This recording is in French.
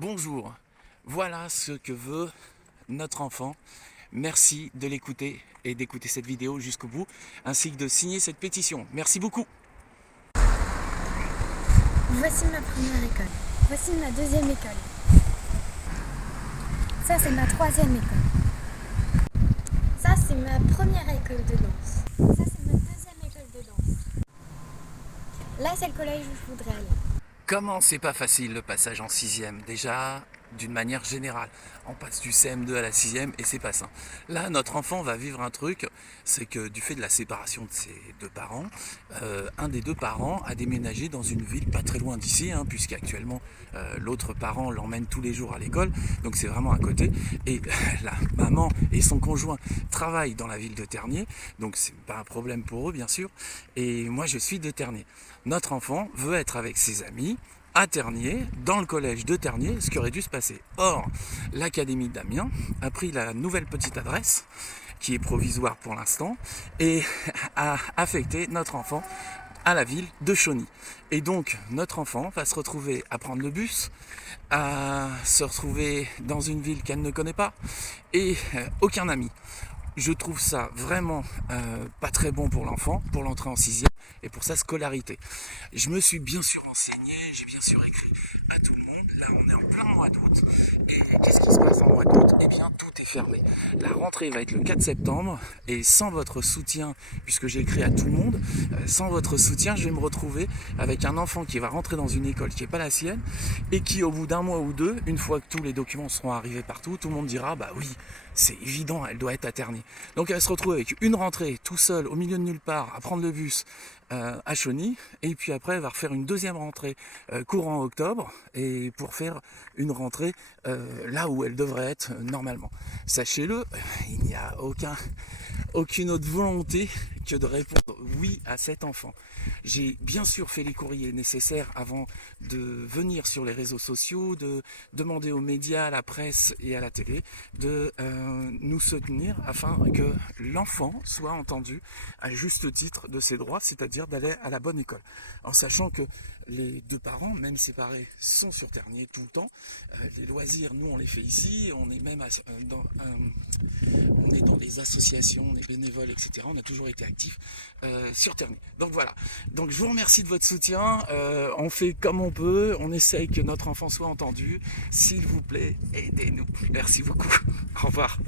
Bonjour, voilà ce que veut notre enfant. Merci de l'écouter et d'écouter cette vidéo jusqu'au bout, ainsi que de signer cette pétition. Merci beaucoup. Voici ma première école. Voici ma deuxième école. Ça, c'est ma troisième école. Ça, c'est ma première école de danse. Ça, c'est ma deuxième école de danse. Là, c'est le collège où je voudrais aller. Comment c'est pas facile le passage en 6e déjà, d'une manière générale. On passe du CM2 à la 6e et c'est pas ça. Là, notre enfant va vivre un truc, c'est que du fait de la séparation de ses deux parents, un des deux parents a déménagé dans une ville pas très loin d'ici, puisqu'actuellement l'autre parent l'emmène tous les jours à l'école, donc c'est vraiment à côté. Et la maman et son conjoint travaillent dans la ville de Tergnier, donc c'est pas un problème pour eux bien sûr. Et moi je suis de Tergnier. Notre enfant veut être avec ses amis à Tergnier, dans le collège de Tergnier, ce qui aurait dû se passer. Or, l'académie d'Amiens a pris la nouvelle petite adresse, qui est provisoire pour l'instant, et a affecté notre enfant à la ville de Chauny. Et donc, notre enfant va se retrouver à prendre le bus, à se retrouver dans une ville qu'elle ne connaît pas, et aucun ami. Je trouve ça vraiment pas très bon pour l'enfant, pour l'entrée en 6e et pour sa scolarité. Je me suis bien sûr renseigné, j'ai bien sûr écrit à tout le monde. Là, on est en plein mois d'août. Et qu'est-ce qui se passe en mois d'août ? Eh bien, tout est fermé. La rentrée va être le 4 septembre et sans votre soutien, puisque j'ai écrit à tout le monde, sans votre soutien, je vais me retrouver avec un enfant qui va rentrer dans une école qui n'est pas la sienne et qui, au bout d'un mois ou deux, une fois que tous les documents seront arrivés partout, tout le monde dira, bah oui, c'est évident, elle doit être à Tergnier. Donc elle va se retrouver avec une rentrée tout seule au milieu de nulle part à prendre le bus à Chauny, et puis après elle va refaire une deuxième rentrée courant octobre et pour faire une rentrée là où elle devrait être normalement. Sachez-le, il n'y a aucune autre volonté que de répondre oui à cet enfant. J'ai bien sûr fait les courriers nécessaires avant de venir sur les réseaux sociaux, de demander aux médias, à la presse et à la télé de nous soutenir afin que l'enfant soit entendu à juste titre de ses droits, c'est-à-dire d'aller à la bonne école. En sachant que les deux parents, même séparés, sont sur Tergnier tout le temps. Les loisirs, nous, on les fait ici. On est même on est dans des associations, on est bénévoles, etc. On a toujours été actifs sur Tergnier. Donc voilà. Donc je vous remercie de votre soutien. On fait comme on peut. On essaye que notre enfant soit entendu. S'il vous plaît, aidez-nous. Merci beaucoup. Au revoir.